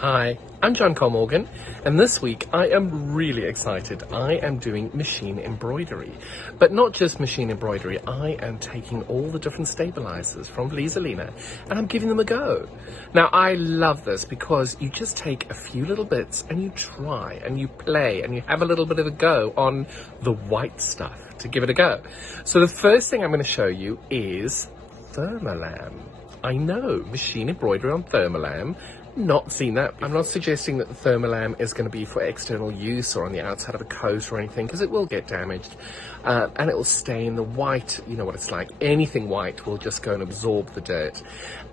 Hi, I'm John Cole Morgan, and this week I am really excited. I am doing machine embroidery, but not just machine embroidery. I am taking all the different stabilizers from Vlieseline and I'm giving them a go. Now I love this because you just take a few little bits and you try and you play and you have a little bit of a go on the white stuff to give it a go. So the first thing I'm going to show you is Thermolam. I know, machine embroidery on Thermolam. Not seen that. I'm not suggesting that the Thermolam is going to be for external use or on the outside of a coat or anything, because it will get damaged and it will stain the white. You know what it's like. Anything white will just go and absorb the dirt.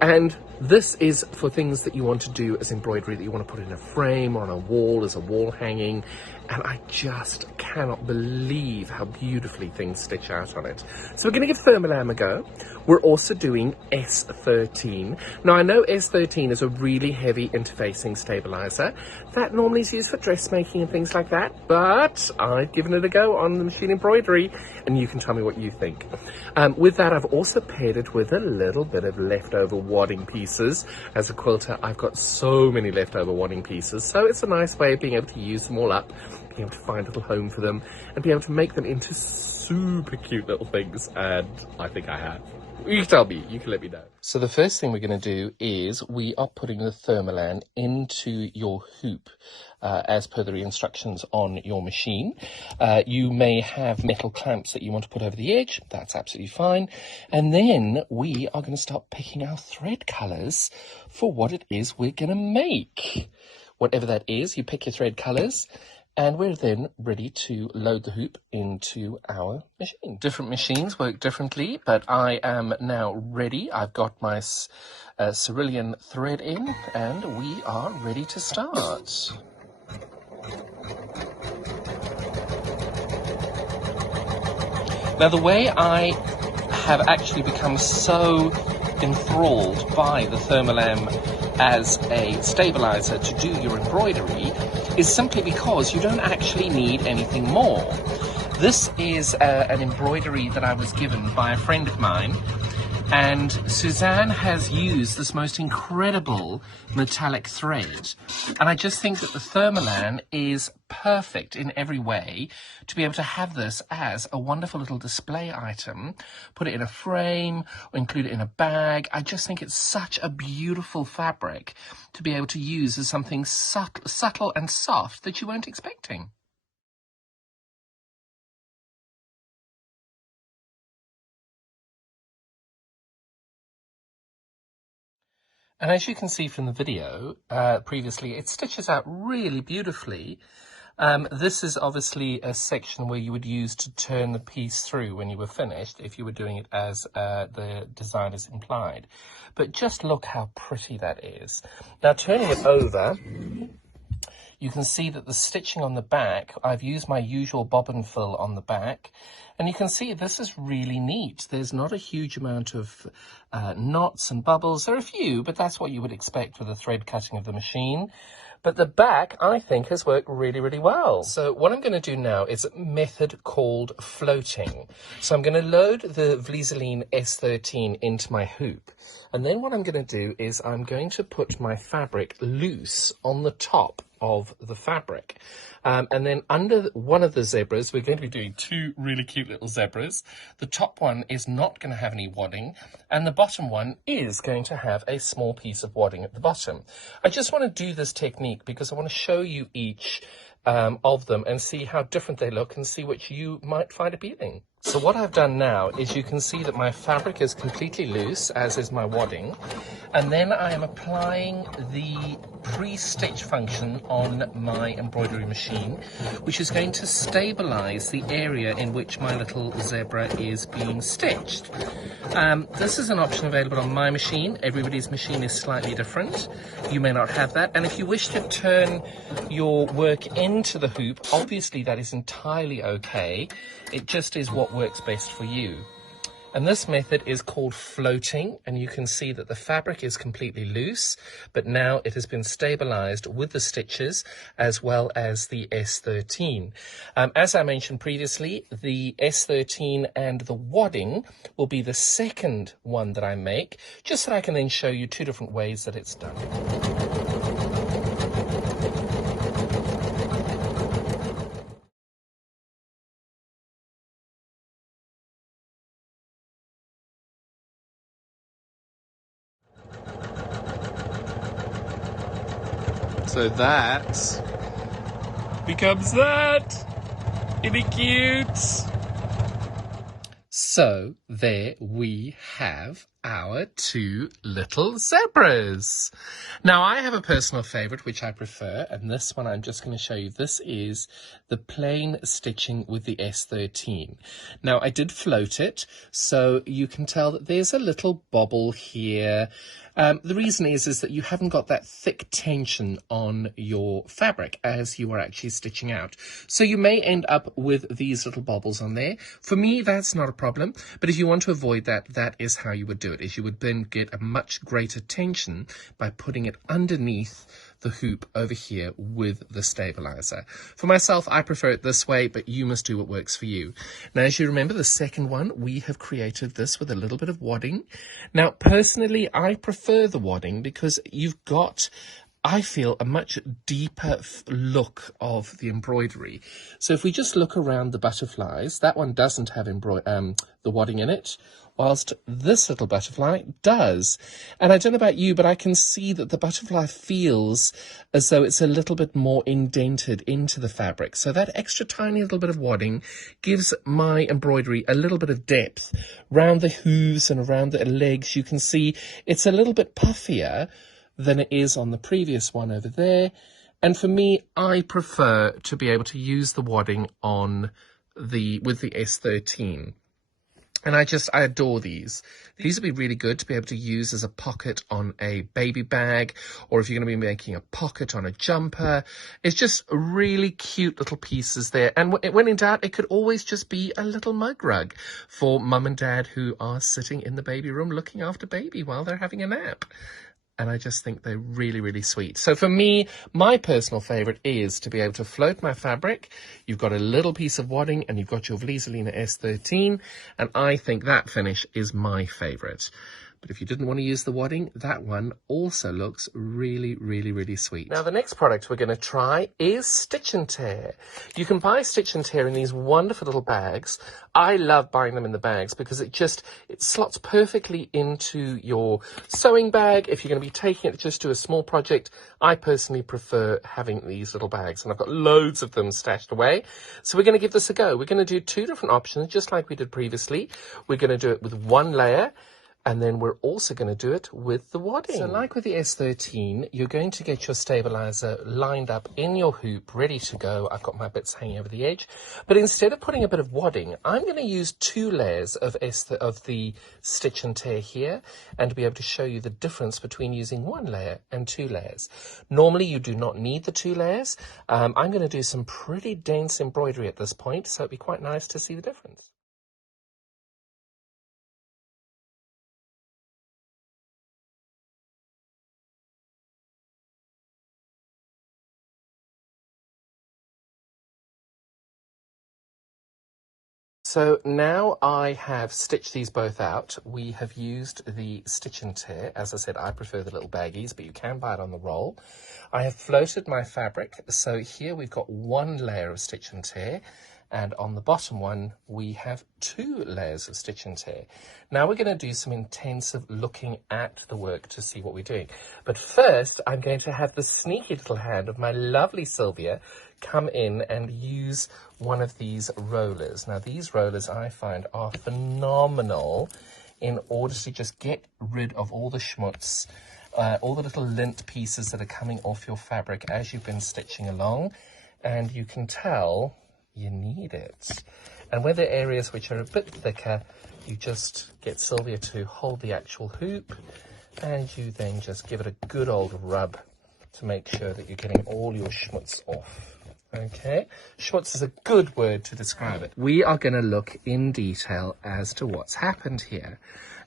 And this is for things that you want to do as embroidery, that you want to put in a frame or on a wall as a wall hanging. And I just cannot believe how beautifully things stitch out on it. So we're going to give Thermolam a go. We're also doing S13. Now I know S13 is a really heavy interfacing stabilizer that normally is used for dressmaking and things like that, but I've given it a go on the machine embroidery and you can tell me what you think. With that, I've also paired it with a little bit of leftover wadding pieces. As a quilter, I've got so many leftover wadding pieces, so it's a nice way of being able to use them all up, being able to find a little home for them and be able to make them into super cute little things, and I think I have. You can tell me, you can let me know. So the first thing we're going to do is we are putting the Thermolam into your hoop as per the instructions on your machine. You may have metal clamps that you want to put over the edge. That's absolutely fine. And then we are going to start picking our thread colours for what it is we're going to make. Whatever that is, you pick your thread colours. And we're then ready to load the hoop into our machine. Different machines work differently, but I am now ready. I've got my cerulean thread in, and we are ready to start. Now, the way I have actually become so enthralled by the Thermolam as a stabilizer to do your embroidery is simply because you don't actually need anything more. This is an embroidery that I was given by a friend of mine, and Suzanne has used this most incredible metallic thread, and I just think that the Thermolam is perfect in every way to be able to have this as a wonderful little display item, put it in a frame or include it in a bag. I just think it's such a beautiful fabric to be able to use as something subtle and soft that you weren't expecting. And as you can see from the video previously, it stitches out really beautifully. This is obviously a section where you would use to turn the piece through when you were finished, if you were doing it as the design is implied. But just look how pretty that is. Now, turning it over, you can see that the stitching on the back, I've used my usual bobbin fill on the back, and you can see this is really neat. There's not a huge amount of knots and bubbles. There are a few, but that's what you would expect with the thread cutting of the machine. But the back, I think, has worked really, really well. So what I'm going to do now is a method called floating. So I'm going to load the Vlieseline S13 into my hoop. And then what I'm going to do is I'm going to put my fabric loose on the top of the fabric. And then under one of the zebras, we're going to be doing two really cute little zebras. The top one is not going to have any wadding, and the bottom one is going to have a small piece of wadding at the bottom. I just want to do this technique because I want to show you each of them and see how different they look and see which you might find appealing. So what I've done now is you can see that my fabric is completely loose, as is my wadding, and then I am applying the pre-stitch function on my embroidery machine, which is going to stabilize the area in which my little zebra is being stitched. This is an option available on my machine. Everybody's machine is slightly different. You may not have that, and if you wish to turn your work into the hoop, obviously that is entirely okay. It just is what works best for you. And this method is called floating, and you can see that the fabric is completely loose, but now it has been stabilized with the stitches as well as the S13. As I mentioned previously, the S13 and the wadding will be the second one that I make, just so I can then show you two different ways that it's done. So that becomes that. Isn't it cute? So there we have our two little zebras. Now I have a personal favorite which I prefer, and this one I'm just going to show you. This is the plain stitching with the S13. Now I did float it, so you can tell that there's a little bobble here. The reason is that you haven't got that thick tension on your fabric as you are actually stitching out. So you may end up with these little bobbles on there. For me, that's not a problem. But if you want to avoid that, that is how you would do it, is you would then get a much greater tension by putting it underneath the hoop over here with the stabilizer. For myself, I prefer it this way, but you must do what works for you. Now, as you remember, the second one, we have created this with a little bit of wadding. Now, personally, I prefer the wadding because you've got, I feel, a much deeper look of the embroidery. So if we just look around the butterflies, that one doesn't have the wadding in it, whilst this little butterfly does. And I don't know about you, but I can see that the butterfly feels as though it's a little bit more indented into the fabric. So that extra tiny little bit of wadding gives my embroidery a little bit of depth. Round the hooves and around the legs, you can see it's a little bit puffier than it is on the previous one over there. And for me, I prefer to be able to use the wadding on with the S13. And I adore these. These would be really good to be able to use as a pocket on a baby bag, or if you're going to be making a pocket on a jumper. It's just really cute little pieces there. And when in doubt, it could always just be a little mug rug for mum and dad who are sitting in the baby room looking after baby while they're having a nap. And I just think they're really, really sweet. So for me, my personal favorite is to be able to float my fabric. You've got a little piece of wadding and you've got your Vlieseline S13. And I think that finish is my favorite. But if you didn't want to use the wadding, that one also looks really, really, really sweet. Now, the next product we're going to try is StitchNTear. You can buy StitchNTear in these wonderful little bags. I love buying them in the bags because it slots perfectly into your sewing bag. If you're going to be taking it just to a small project, I personally prefer having these little bags, and I've got loads of them stashed away. So we're going to give this a go. We're going to do two different options, just like we did previously. We're going to do it with one layer, and then we're also going to do it with the wadding. So like with the S13, you're going to get your stabilizer lined up in your hoop, ready to go. I've got my bits hanging over the edge. But instead of putting a bit of wadding, I'm going to use 2 layers of the StitchNTear here, and to be able to show you the difference between using 1 layer and 2 layers. Normally, you do not need the 2 layers. I'm going to do some pretty dense embroidery at this point, so it'd be quite nice to see the difference. So now I have stitched these both out. We have used the StitchNTear. As I said, I prefer the little baggies, but you can buy it on the roll. I have floated my fabric. So here we've got 1 layer of StitchNTear, and on the bottom one, we have 2 layers of StitchNTear. Now we're going to do some intensive looking at the work to see what we're doing. But first, I'm going to have the sneaky little hand of my lovely Sylvia come in and use one of these rollers. Now, these rollers I find are phenomenal in order to just get rid of all the schmutz, all the little lint pieces that are coming off your fabric as you've been stitching along. And you can tell you need it. And where there are areas which are a bit thicker, you just get Sylvia to hold the actual hoop, and you then just give it a good old rub to make sure that you're getting all your schmutz off. Okay, schmutz is a good word to describe it. We are going to look in detail as to what's happened here.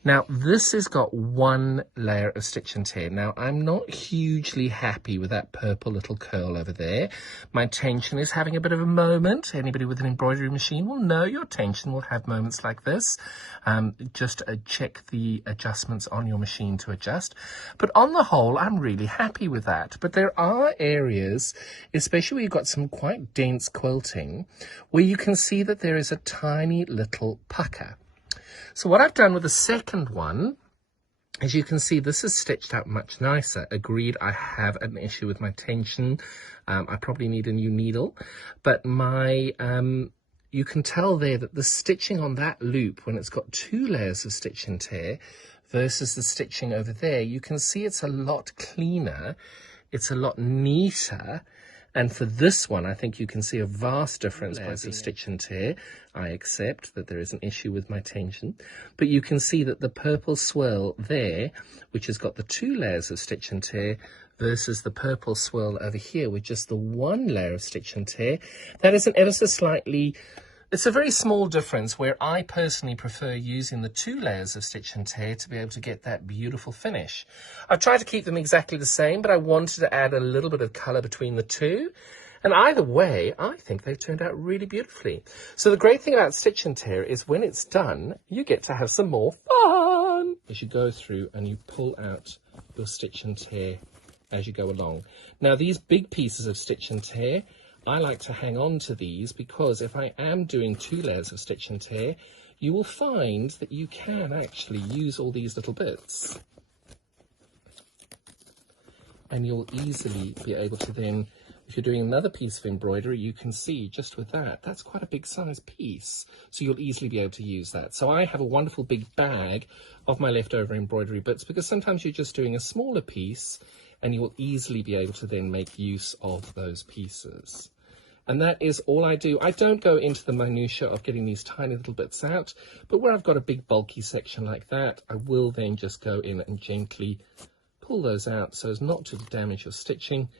Now, this has got 1 layer of StitchNTear. Now, I'm not hugely happy with that purple little curl over there. My tension is having a bit of a moment. Anybody with an embroidery machine will know your tension will have moments like this. Just check the adjustments on your machine to adjust. But on the whole, I'm really happy with that. But there are areas, especially where you've got some quite dense quilting, where you can see that there is a tiny little pucker. So what I've done with the second one As you can see, this is stitched out much nicer. Agreed, I have an issue with my tension. I probably need a new needle, but my you can tell there that the stitching on that loop, when it's got 2 layers of stitch and tear versus the stitching over there, you can see it's a lot cleaner, it's a lot neater. And for this one, I think you can see a vast difference by the stitch and tear. I accept that there is an issue with my tension, but you can see that the purple swirl there, which has got the 2 layers of stitch and tear, versus the purple swirl over here with just the 1 layer of stitch and tear, that is an ever so slightly, it's a very small difference, where I personally prefer using the 2 layers of stitch and tear to be able to get that beautiful finish. I've tried to keep them exactly the same, but I wanted to add a little bit of colour between the two. And either way, I think they've turned out really beautifully. So the great thing about stitch and tear is when it's done, you get to have some more fun as you go through and you pull out your stitch and tear as you go along. Now, these big pieces of stitch and tear, I like to hang on to these because if I am doing 2 layers of stitch and tear, you will find that you can actually use all these little bits. And you'll easily be able to then, if you're doing another piece of embroidery, you can see just with that, that's quite a big size piece. So you'll easily be able to use that. So I have a wonderful big bag of my leftover embroidery bits because sometimes you're just doing a smaller piece and you will easily be able to then make use of those pieces. And that is all I do. I don't go into the minutiae of getting these tiny little bits out, but where I've got a big bulky section like that, I will then just go in and gently pull those out so as not to damage your stitching,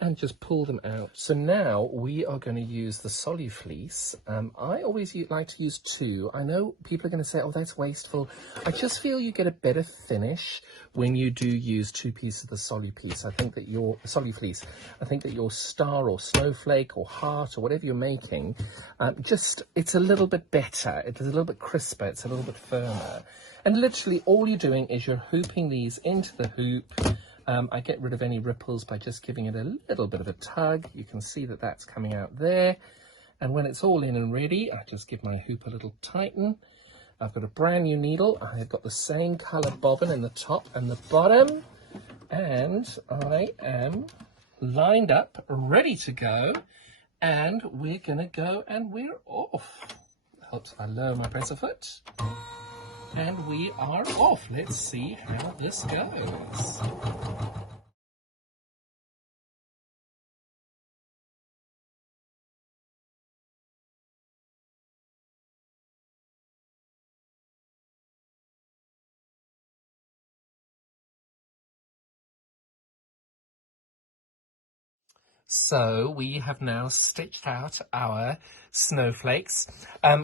and just pull them out. So now we are going to use the Solufleece. I always like to use 2. I know people are going to say, oh, that's wasteful. I just feel you get a better finish when you do use 2 pieces of the Solufleece. I think that your Solufleece, I think that your star or snowflake or heart or whatever you're making, it's a little bit better. It's a little bit crisper. It's a little bit firmer. And literally all you're doing is you're hooping these into the hoop. I get rid of any ripples by just giving it a little bit of a tug. You can see that that's coming out there. And when it's all in and ready, I just give my hoop a little tighten. I've got a brand new needle. I've got the same colour bobbin in the top and the bottom. And I am lined up, ready to go. And we're going to go and we're off. Oops, I lower my presser foot. And we are off. Let's see how this goes. So we have now stitched out our snowflakes.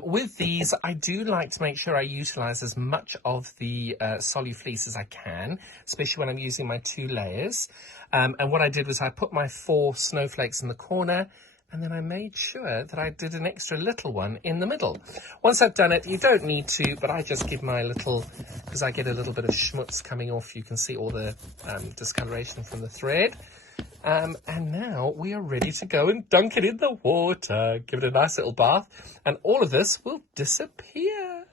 With these, I do like to make sure I utilize as much of the Solufleece as I can, especially when I'm using my 2 layers. And what I did was I put my 4 snowflakes in the corner, and then I made sure that I did an extra little one in the middle. Once I've done it, you don't need to, but I just give my little, because I get a little bit of schmutz coming off. You can see all the discoloration from the thread. And now we are ready to go and dunk it in the water, give it a nice little bath, and all of this will disappear.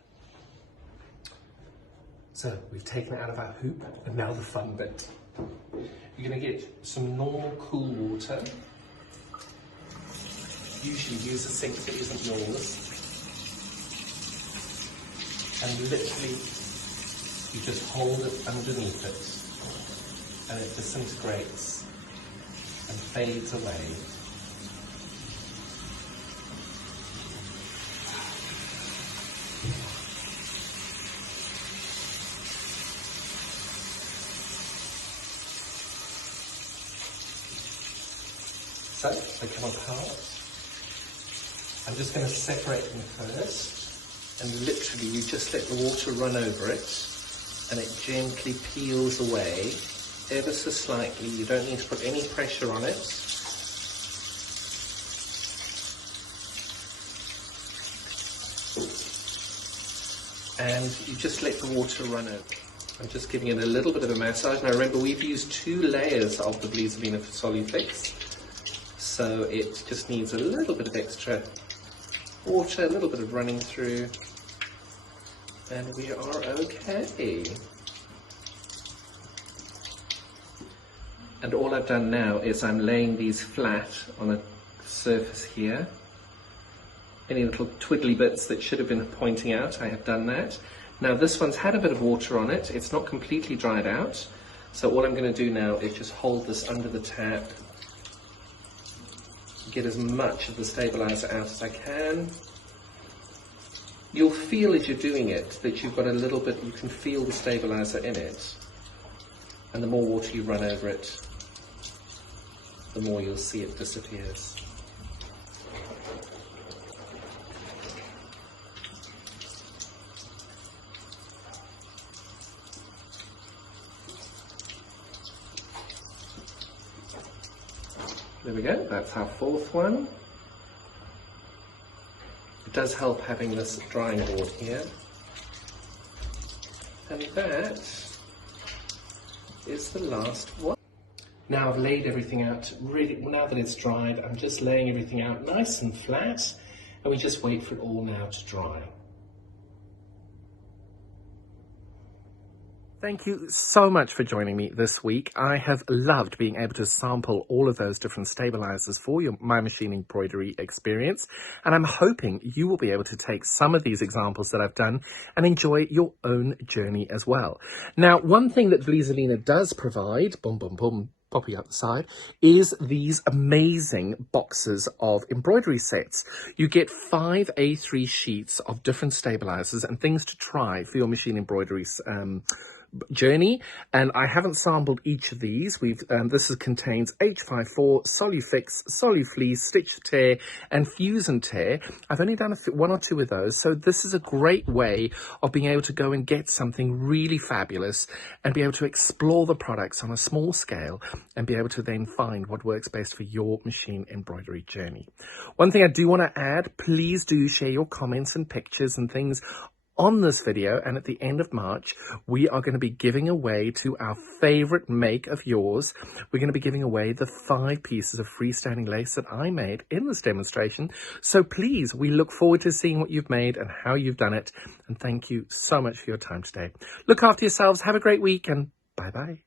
So we've taken it out of our hoop, and now the fun bit. You're going to get some normal cool water. Usually use a sink that isn't yours. And literally, you just hold it underneath it, and it disintegrates and fades away. So they come apart. I'm just going to separate them first, and literally you just let the water run over it, and it gently peels away ever so slightly. You don't need to put any pressure on it. And you just let the water run over. I'm just giving it a little bit of a massage. Now remember, we've used 2 layers of the Vlieseline Stabilisers, so it just needs a little bit of extra water, a little bit of running through, and we are okay. And all I've done now is I'm laying these flat on a surface here. Any little twiddly bits that should have been pointing out, I have done that. Now this one's had a bit of water on it, it's not completely dried out. So all I'm going to do now is just hold this under the tap, get as much of the stabilizer out as I can. You'll feel as you're doing it that you've got a little bit, you can feel the stabilizer in it. And the more water you run over it, the more you'll see it disappears. There we go, that's our fourth one. It does help having this drying board here. And that is the last one. Now I've laid everything out, really, now that it's dried, I'm just laying everything out nice and flat, and we just wait for it all now to dry. Thank you so much for joining me this week. I have loved being able to sample all of those different stabilizers for my machine embroidery experience, and I'm hoping you will be able to take some of these examples that I've done and enjoy your own journey as well. Now, one thing that Vlieseline does provide, popping up the side, is these amazing boxes of embroidery sets. You get 5 A3 sheets of different stabilizers and things to try for your machine embroidery journey, and I haven't sampled each of these. This contains H54, Solufleece, StitchNTear, and FusionTear. I've only done one or two of those, so this is a great way of being able to go and get something really fabulous and be able to explore the products on a small scale and be able to then find what works best for your machine embroidery journey. One thing I do want to add, please do share your comments and pictures and things on this video, and at the end of March, we are going to be giving away to our favorite make of yours. We're going to be giving away the 5 pieces of freestanding lace that I made in this demonstration. So please, we look forward to seeing what you've made and how you've done it. And thank you so much for your time today. Look after yourselves. Have a great week, and bye-bye.